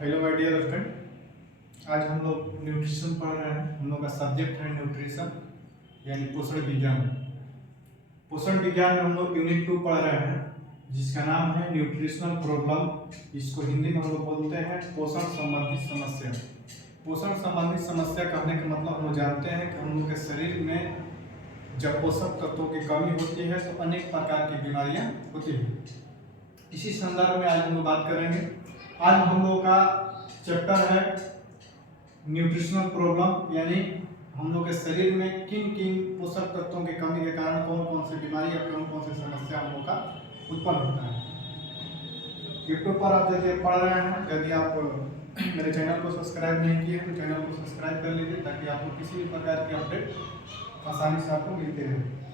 Hello my dear student, आज हम लोग न्यूट्रिशन पढ़ रहे हैं। हम लोग का सब्जेक्ट है न्यूट्रिशन यानी पोषण विज्ञान। पोषण विज्ञान में हम लोग यूनिट 2 पढ़ रहे हैं जिसका नाम है न्यूट्रिशनल प्रॉब्लम। इसको हिंदी में हम लोग बोलते हैं पोषण संबंधी समस्या। पोषण संबंधी समस्या कहने का मतलब हम लोग जानते हैं कि हम लोग के शरीर में जब पोषक तत्वों की कमी होती है तो अनेक प्रकार की बीमारियां होती हैं। इसी संदर्भ में आज हम लोग बात करेंगे। आज हम लोगों का चैप्टर है न्यूट्रिशनल प्रॉब्लम, यानी हम लोग के शरीर में किन किन पोषक तत्वों की कमी के कारण कौन कौन सी बीमारी या कौन कौन सी समस्या हम लोग का उत्पन्न होता है। यूट्यूब पर आप देखिए पढ़ रहे हैं। यदि आप मेरे चैनल को सब्सक्राइब नहीं किए तो चैनल को सब्सक्राइब कर लीजिए ताकि आपको किसी भी प्रकार के अपडेट आसानी से आपको मिलते रहे।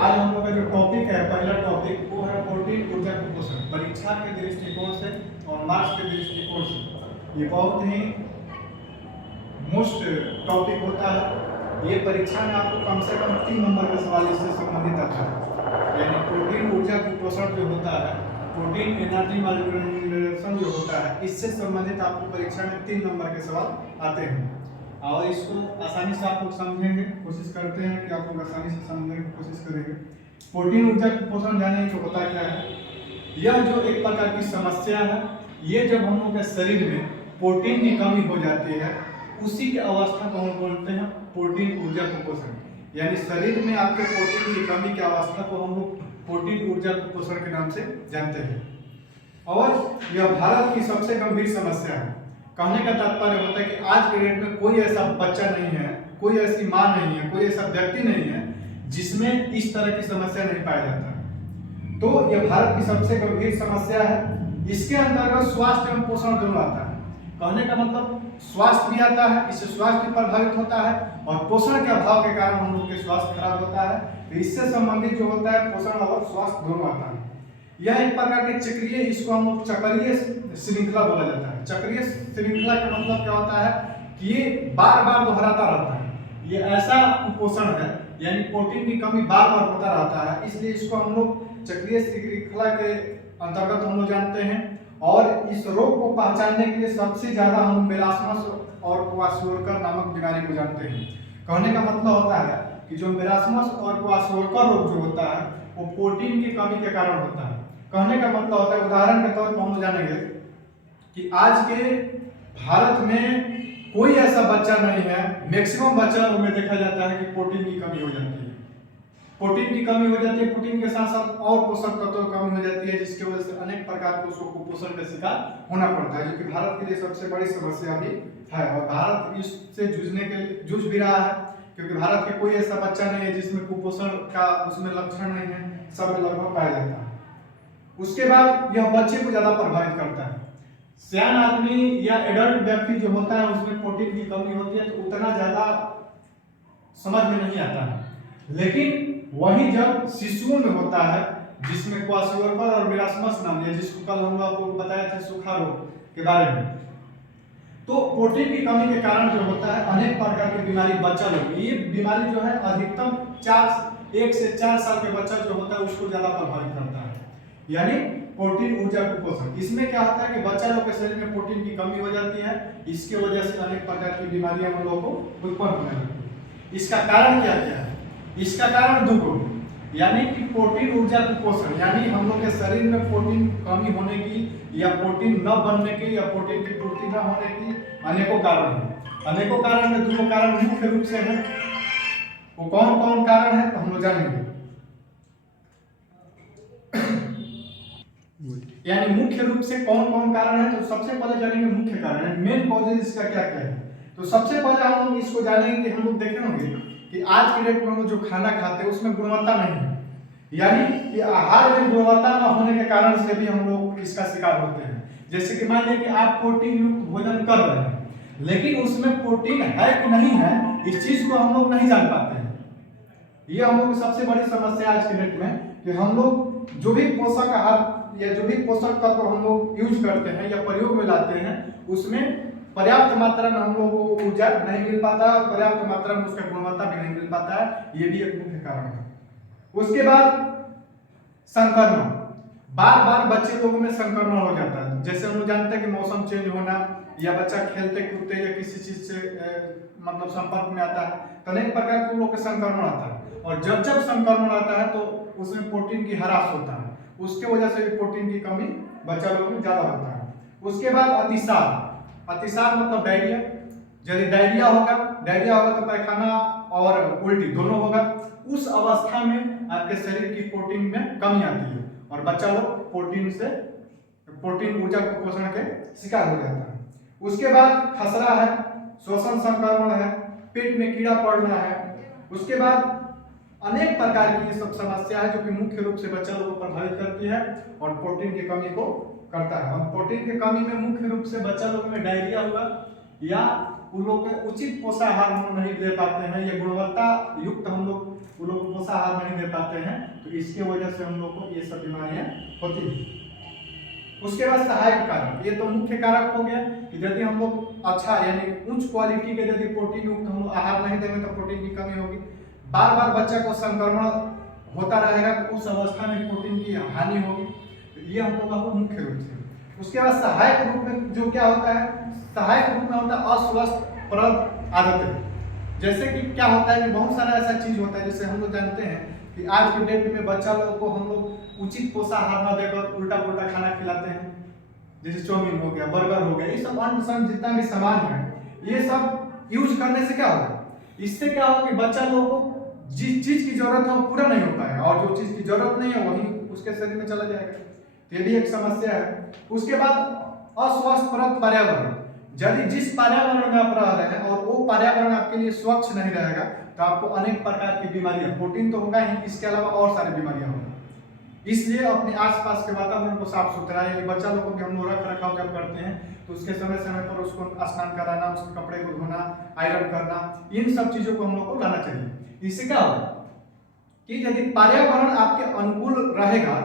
आज हम लोग का जो टॉपिक है, पहला टॉपिक वो है प्रोटीन ऊर्जा कुपोषण। परीक्षा के दृष्टिकोण से और मार्क्स के दृष्टिकोण से ये बहुत ही मोस्ट टॉपिक होता है। ये परीक्षा में आपको कम से कम 3 नंबर के सवाल इससे संबंधित आता है। यानी प्रोटीन ऊर्जा कुपोषण जो होता है, प्रोटीन एनर्जी मालन्यूट्रिशन जो होता है, इससे संबंधित आपको परीक्षा में 3 नंबर के सवाल आते हैं और इसको आसानी से आप लोग समझेंगे। कोशिश करते हैं कि आप लोग आसानी से समझने की कोशिश करेंगे। प्रोटीन ऊर्जा कुपोषण जाने को पता क्या है? यह जो एक प्रकार की समस्या है, ये जब हम लोग के शरीर में प्रोटीन की कमी हो जाती है उसी की अवस्था को हम बोलते हैं प्रोटीन ऊर्जा कुपोषण। यानी शरीर में आपके प्रोटीन की कमी की अवस्था को हम लोग प्रोटीन ऊर्जा कुपोषण के नाम से जानते हैं। और यह भारत की सबसे गंभीर समस्या है। कहने का तात्पर्य होता है कि आज के डेट में कोई ऐसा बच्चा नहीं है, कोई ऐसी माँ नहीं है, कोई ऐसा व्यक्ति नहीं है जिसमें इस तरह की समस्या नहीं पाया जाता है। तो यह भारत की सबसे गंभीर समस्या है। इसके अंतर्गत स्वास्थ्य एवं पोषण दोनों आता है। कहने का मतलब स्वास्थ्य भी आता है, इससे स्वास्थ्य भी प्रभावित होता है और पोषण के अभाव के कारण हम लोग के स्वास्थ्य खराब होता है। तो इससे संबंधित जो होता है पोषण और स्वास्थ्य दोनों आता है। यह एक प्रकार के चक्रीय, इसको हम लोग चक्रीय श्रृंखला बोला जाता है। चक्रीय श्रृंखला का मतलब क्या होता है कि ये बार बार दोहराता रहता है। ये ऐसा कुपोषण है यानी प्रोटीन की कमी बार बार होता रहता है, इसलिए इसको हम लोग चक्रीय श्रृंखला के अंतर्गत हम लोग जानते हैं। और इस रोग को पहचानने के लिए सबसे ज्यादा हम मेलास्मस और क्वाशोरकर नामक बीमारी को जानते हैं। कहने का मतलब होता है कि जो मेलास्मस और क्वाशोरकर रोग जो होता है वो प्रोटीन की कमी के कारण होता है। कहने का मतलब होता है, उदाहरण के तौर पर हम जानेंगे कि आज के भारत में कोई ऐसा बच्चा नहीं है, मैक्सिमम बच्चा लोग में देखा जाता है कि प्रोटीन की कमी हो जाती है। प्रोटीन की कमी हो जाती है, प्रोटीन के साथ साथ और पोषक तत्वों की कमी हो जाती है, जिसकी वजह से अनेक प्रकार के उसको कुपोषण का शिकार होना पड़ता है, जो कि भारत के लिए सबसे बड़ी समस्या भी है। और भारत इससे जूझ भी रहा है क्योंकि भारत में कोई ऐसा बच्चा नहीं है जिसमें कुपोषण का उसमें लक्षण नहीं है, सब लगभग पाया जाता है। उसके बाद यह बच्चे को ज्यादा प्रभावित करता है। सियान आदमी या एडल्ट व्यक्ति जो होता है उसमें प्रोटीन की कमी होती है तो उतना ज्यादा समझ में नहीं आता है। लेकिन वही जब शिशुओं में होता है जिसमें क्वाशोरकर और मेलास्मस नाम है, जिसको कल हम आपको बताया था सूखा रोग के बारे में, तो प्रोटीन की कमी के कारण जो होता है अनेक प्रकार की बीमारी बच्चा लोग, ये बीमारी जो है अधिकतम 1 से 4 साल के बच्चा जो होता है उसको ज्यादा प्रभावित करता है। यानी प्रोटीन ऊर्जा कुपोषण, इसमें क्या होता है कि बच्चा लोग के शरीर में प्रोटीन की कमी हो जाती है, इसके वजह से अनेक प्रकार की बीमारियां हम लोगों को उत्पन्न होने लगती है। इसका कारण क्या क्या है? इसका कारण दुगुना, यानी कि प्रोटीन ऊर्जा कुपोषण, यानी हम लोग के शरीर में प्रोटीन कमी होने की या प्रोटीन न बनने की या प्रोटीन की पूर्ति न होने की अनेकों कारण है। अनेकों कारण में दुगो कारण मुख्य रूप से है। वो कौन कौन कारण है तो हम लोग जानेंगे। यानी मुख्य रूप से कौन कौन कारण है तो सबसे पहले जानेंगे मुख्य कारण है, मेन कॉजेज इसका क्या क्या है। तो सबसे पहले हम लोग इसको जानेंगे कि हम लोग देखे होंगे कि आज के डेट में हम लोग जो खाना खाते हैं उसमें गुणवत्ता नहीं है, यानी कि आहार में गुणवत्ता न होने के कारण से भी हम लोग इसका शिकार होते हैं। जैसे कि मान लीजिए कि आप प्रोटीन युक्त भोजन कर रहे हैं लेकिन उसमें प्रोटीन है कि नहीं है इस चीज को हम लोग नहीं जान पाते हैं। ये हम लोग की सबसे बड़ी समस्या आज के डेट में कि हम लोग जो भी पोषक आहार या जो भी पोषक तत्व हम लोग यूज करते हैं या प्रयोग में लाते हैं उसमें पर्याप्त मात्रा में हम लोग को ऊर्जा नहीं मिल पाता, पर्याप्त मात्रा में उसका गुणवत्ता भी नहीं मिल पाता है, ये भी एक मुख्य कारण है। उसके बाद संक्रमण, बार बार बच्चे लोगों में संक्रमण हो जाता है। जैसे हम लोग जानते हैं कि मौसम चेंज होना या बच्चा खेलते कूदते या किसी चीज से मतलब संपर्क में आता है तो अनेक प्रकार के लोग के संक्रमण आता है, और जब जब संक्रमण आता है तो उसमें प्रोटीन की ह्रास होता है, उसके वजह से भी प्रोटीन की कमी बच्चा लोग में ज्यादा होता है। उसके बाद अतिसार, अतिसार मतलब डायरिया। यदि डायरिया होगा तो पैखाना और उल्टी दोनों होगा। उस अवस्था में आपके शरीर की प्रोटीन में कमी आती है और बच्चा लोग प्रोटीन ऊर्जा कुपोषण के शिकार हो जाता है। उसके बाद खसरा है, श्वसन संक्रमण है, पेट में कीड़ा पड़ना है। उसके बाद अनेक प्रकार की ये सब समस्या है जो कि मुख्य रूप से बच्चा लोगों को प्रभावित करती है और प्रोटीन की कमी को करता है। और प्रोटीन की कमी में मुख्य रूप से बच्चा लोग में डायरिया हुआ या उन लोग के उचित पोषाहार हम नहीं दे पाते हैं या गुणवत्ता युक्त हम लोग उन लोग पोषाहार नहीं दे पाते हैं, तो इसके वजह से हम लोग को ये सब बीमारियां होती हैं। उसके बाद सहायक कारक, ये तो मुख्य कारक हो गया कि यदि हम लोग अच्छा यानी उच्च क्वालिटी के यदि प्रोटीन युक्त हम लोग आहार नहीं देंगे तो प्रोटीन की कमी होगी। बार बार बच्चा को संक्रमण होता रहेगा तो उस अवस्था में प्रोटीन की हानि होगी, तो ये हम लोग का मुख्य रूप से। उसके बाद सहायक रूप में जो क्या होता है, सहायक रूप में होता है अस्वस्थप्रद आदतें। जैसे कि क्या होता है कि बहुत सारा ऐसा चीज होता है जैसे हम लोग जानते हैं कि आज के डेट में बच्चा लोगों को हम लोग उचित पोषाहार न देकर उल्टा पुल्टा खाना खिलाते हैं, जैसे चाउमीन हो गया, बर्गर हो गया, ये सब अन्न जितना भी सामान है ये सब यूज करने से क्या होगा, इससे क्या होगा कि बच्चा लोगों को जिस चीज की जरूरत है वो पूरा नहीं हो पाएगा और जो चीज की जरूरत नहीं है वही उसके शरीर में चला जाएगा, तो ये भी एक समस्या है। उसके बाद अस्वस्थप्रद पर्यावरण, यदि जिस पर्यावरण में आप रह रहे हैं और वो पर्यावरण आपके लिए स्वच्छ नहीं रहेगा तो आपको अनेक प्रकार की बीमारियां, प्रोटीन तो होगा ही, इसके अलावा और सारी बीमारियां होंगी। इसलिए अपने आसपास के वातावरण को साफ सुथरा, यानी बच्चा लोगों के हम लोग रख रखाव जब करते हैं तो उसके समय समय पर उसको स्नान कराना, उसके कपड़े को धोना, आयरन करना, इन सब चीजों को हम लोग को लाना चाहिए। इससे क्या होगा कि यदि पर्यावरण आपके अनुकूल रहेगा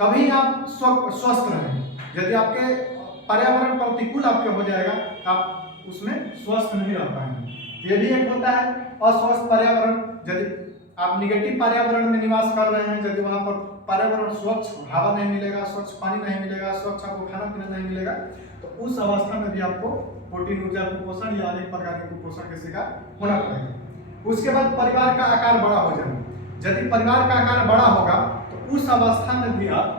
तभी आप स्वस्थ रहेंगे। यदि आपके पर्यावरण प्रतिकूल आपके हो जाएगा आप उसमें स्वस्थ नहीं रह पाएंगे। ये भी एक होता है अस्वस्थ पर्यावरण। यदि आप निगेटिव पर्यावरण में निवास कर रहे हैं, यदि वहां पर पर्यावरण स्वच्छ हवा नहीं मिलेगा, स्वच्छ पानी नहीं मिलेगा, स्वच्छ आपको खाना पीना नहीं मिलेगा, तो उस अवस्था में भी आपको प्रोटीन ऊर्जा कुपोषण या अनेक प्रकार के कुपोषण के शिकार होना पड़ेगा। उसके बाद परिवार का आकार बड़ा हो जाना, यदि परिवार का आकार बड़ा होगा तो उस अवस्था में भी आप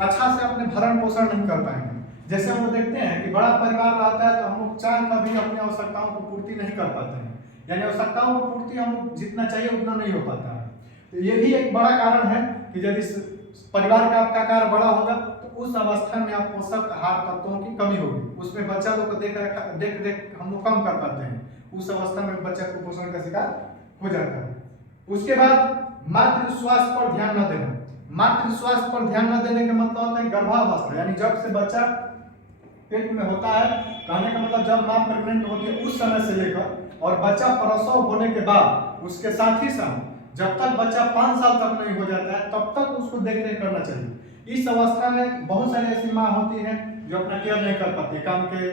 अच्छा से अपने भरण पोषण नहीं कर पाएंगे। जैसे हम लोग देखते हैं कि बड़ा परिवार रहता है तो हम लोग चाह कर भी अपनी आवश्यकताओं को पूर्ति नहीं कर पाते हैं, यानी आवश्यकताओं को पूर्ति हम जितना चाहिए उतना नहीं हो पाता है। तो ये भी एक बड़ा कारण है कि यदि परिवार का आपका आकार बड़ा होगा तो उस अवस्था में आप पोषक आहार तत्वों की कमी होगी, उसमें बच्चा लोग को देख हम लोग कम कर पाते हैं, उस अवस्था में बच्चा को पोषण का शिकार हो जाता है। उसके बाद मातृ स्वास्थ्य पर ध्यान न देना। मातृ स्वास्थ्य पर ध्यान न देने का मतलब होता है गर्भावस्था, यानी जब से बच्चा पेट में होता है, कहने का मतलब जब मां प्रेग्नेंट होती है उस समय से लेकर और बच्चा प्रसव होने के बाद उसके साथ ही साथ जब तक बच्चा 5 साल तक नहीं हो जाता है तब तक उसको देखरेख करना चाहिए। इस अवस्था में बहुत सारी ऐसी माँ होती हैं जो अपना केयर नहीं कर पाती, काम के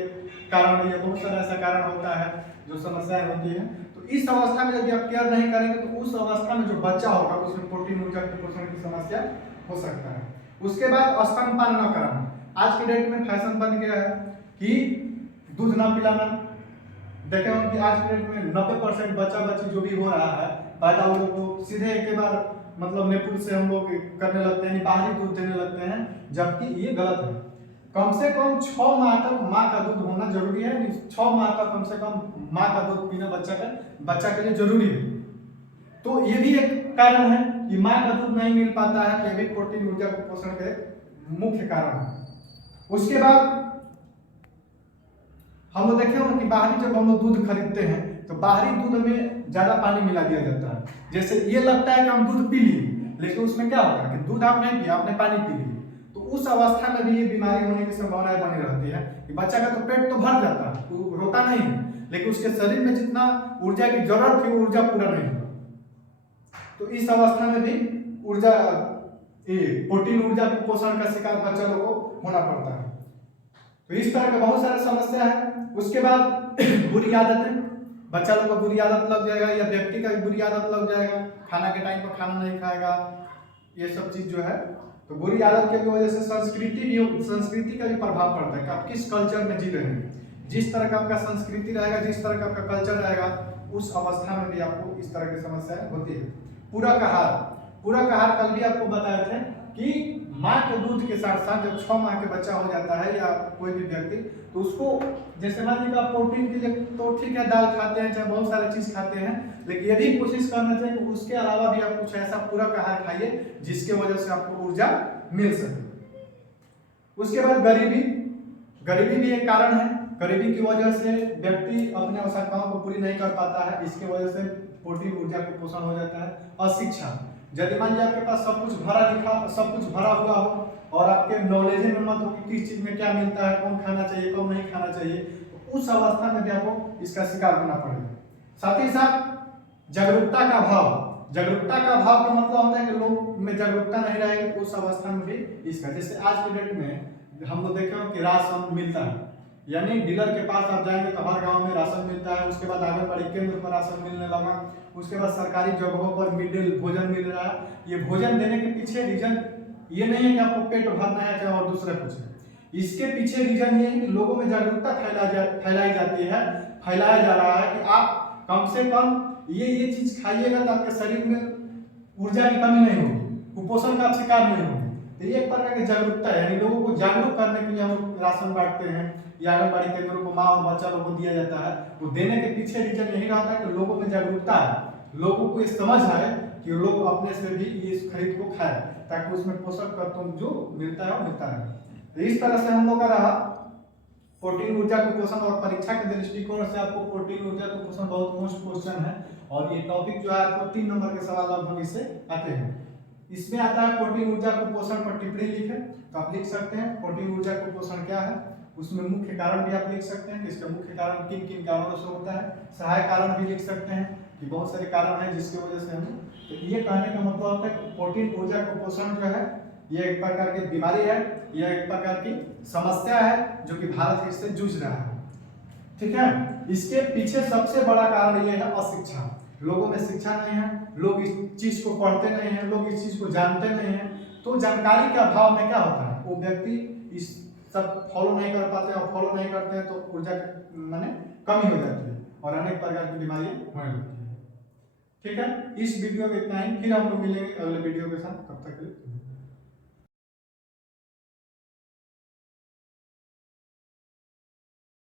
कारण या बहुत सारा ऐसा कारण होता है जो समस्याएं होती है। तो इस अवस्था में यदि आप केयर नहीं करेंगे तो उस अवस्था में जो बच्चा होगा उसमें प्रोटीन ऊर्जा कुपोषण की समस्या हो सकता है। उसके बाद स्तनपान न कराना। आज के डेट में फैशन बन गया है कि दूध न पिलाना। देखे हम कि आज के डेट में 90% बच्चा बच्ची जो भी हो रहा है पैदा वो लोग को सीधे एक बार मतलब नेपुल से हम लोग करने लगते हैं, बाहरी दूध देने लगते हैं, जबकि ये गलत है। कम से कम 6 माह तक माँ का दूध होना जरूरी है। 6 माह तक कम से कम माँ का दूध पीना बच्चा के लिए जरूरी है। तो ये भी एक कारण है कि माँ का दूध नहीं मिल पाता है, ये भी प्रोटीन ऊर्जा कुपोषण के मुख्य कारण है। उसके बाद हम लोग देखे होंगे कि बाहरी जब हम लोग दूध खरीदते हैं तो बाहरी दूध में ज्यादा पानी मिला दिया जाता है। जैसे ये लगता है कि हम दूध पी लिए, लेकिन उसमें क्या होता है कि दूध आप नहीं पिया, आपने पानी पी लिया। तो उस अवस्था में भी ये बीमारी होने की संभावना बनी रहती है कि बच्चा का तो पेट तो भर जाता है, वो रोता नहीं है, लेकिन उसके शरीर में जितना ऊर्जा की जरूरत थी वो ऊर्जा पूरा नहीं हुआ। तो इस अवस्था में भी प्रोटीन ऊर्जा कुपोषण का शिकार बच्चा लोग को होना पड़ता है। तो इस तरह के बहुत सारे समस्या है। उसके बाद बुरी आदतें, बच्चा लोग को बुरी आदत लग जाएगा या व्यक्ति का भी बुरी आदत लग जाएगा, खाना के टाइम पर खाना नहीं खाएगा, ये सब चीज जो है तो बुरी आदत की वजह से संस्कृति का भी प्रभाव पड़ता है कि आप किस कल्चर में जी रहे हैं। जिस तरह का आपका संस्कृति रहेगा, जिस तरह का आपका कल्चर रहेगा, उस अवस्था में भी आपको इस तरह की समस्याएं होती है। पूरक आहार कल भी आपको बताए थे कि माँ के दूध के साथ साथ जब 6 माह के बच्चा हो जाता है या कोई भी व्यक्ति, तो उसको जैसे मान लीजिए आप प्रोटीन के लिए तो ठीक है दाल खाते हैं, चाहे बहुत सारे चीज खाते हैं, लेकिन ये भी कोशिश करना चाहिए कि उसके अलावा भी आप कुछ ऐसा पूरक आहार खाइए जिसके वजह से आपको ऊर्जा मिल सके। उसके बाद गरीबी भी एक कारण है। गरीबी की वजह से व्यक्ति अपने आवश्यकताओं को पूरी नहीं कर पाता है, इसके वजह से प्रोटीन ऊर्जा को पोषण हो जाता है। अशिक्षा, यदि मान लीजिए आपके पास सब कुछ भरा हुआ हो और आपके नॉलेज में मत हो कि किस चीज में क्या मिलता है, कौन खाना चाहिए, कौन नहीं खाना चाहिए, तो उस अवस्था में भी आपको इसका शिकार होना पड़ेगा। साथ ही साथ जागरूकता का भाव का मतलब होता है कि लोग में जागरूकता नहीं रहेगी, तो उस अवस्था में भी इसका, जैसे आज के डेट में हम लोग देखे हो कि राशन मिलता है, यानी डीलर के पास आप जाएंगे तो हर गांव में राशन मिलता है। उसके बाद आंगनबाड़ी केंद्र पर राशन मिलने लगा, उसके बाद सरकारी जगहों पर मिड डे भोजन मिल रहा है। ये भोजन देने के पीछे रीजन ये नहीं है कि आपको पेट भरना है चाहे और दूसरा कुछ है, इसके पीछे रीजन ये है कि लोगों में जागरूकता फैलाया जा रहा है कि आप कम से कम ये चीज खाइएगा तो आपके शरीर में ऊर्जा की कमी नहीं होगी, कुपोषण का आप शिकार नहीं होंगे। तो ये एक प्रकार की जागरूकता है, यानी लोगों को जागरूक करने के लिए हम राशन बांटते हैं या आंगनबाड़ी केंद्रों को माँ और बच्चा लोगों को दिया जाता है। वो देने के पीछे रीजन यही रहता है कि लोगों में जागरूकता है, लोगों को ये समझ आए कि लोग अपने से भी इस खरीद को खाए ताकि उसमें पोषक तत्व जो मिलता है वो मिलता है। तो इस तरह से हम लोग का रहा प्रोटीन ऊर्जा को पोषण, और परीक्षा के दृष्टिकोण से आपको प्रोटीन ऊर्जा को पोषण बहुत मोस्ट क्वेश्चन है, और ये टॉपिक जो है आपको 3 नंबर के सवाल लगभग इससे आते हैं। इसमें आता है प्रोटीन ऊर्जा को पोषण पर टिप्पणी लिखें, तो आप लिख सकते हैं प्रोटीन ऊर्जा को पोषण क्या है, उसमें मुख्य कारण भी आप लिख सकते हैं कि इसका मुख्य कारण किन किन कारणों से होता है, सहायक कारण भी लिख सकते हैं कि बहुत सारे कारण हैं जिसकी वजह से हम, तो ये कहने का मतलब होता है कि प्रोटीन ऊर्जा को पोषण जो है ये एक प्रकार की बीमारी है, यह एक प्रकार की समस्या है जो कि भारत इससे जूझ रहा है। ठीक है, इसके पीछे सबसे बड़ा कारण यह है अशिक्षा। लोगों में शिक्षा नहीं है, लोग इस चीज को पढ़ते नहीं हैं, लोग इस चीज को जानते नहीं हैं, तो जानकारी के अभाव में क्या होता है, वो व्यक्ति इस सब फॉलो नहीं कर पाते, और फॉलो नहीं करते हैं तो ऊर्जा माने कमी हो जाती है और अनेक प्रकार की बीमारियां होने लगती है। ठीक है, इस वीडियो में इतना ही, फिर हम लोग मिलेंगे अगले वीडियो के साथ, तब तक के लिए।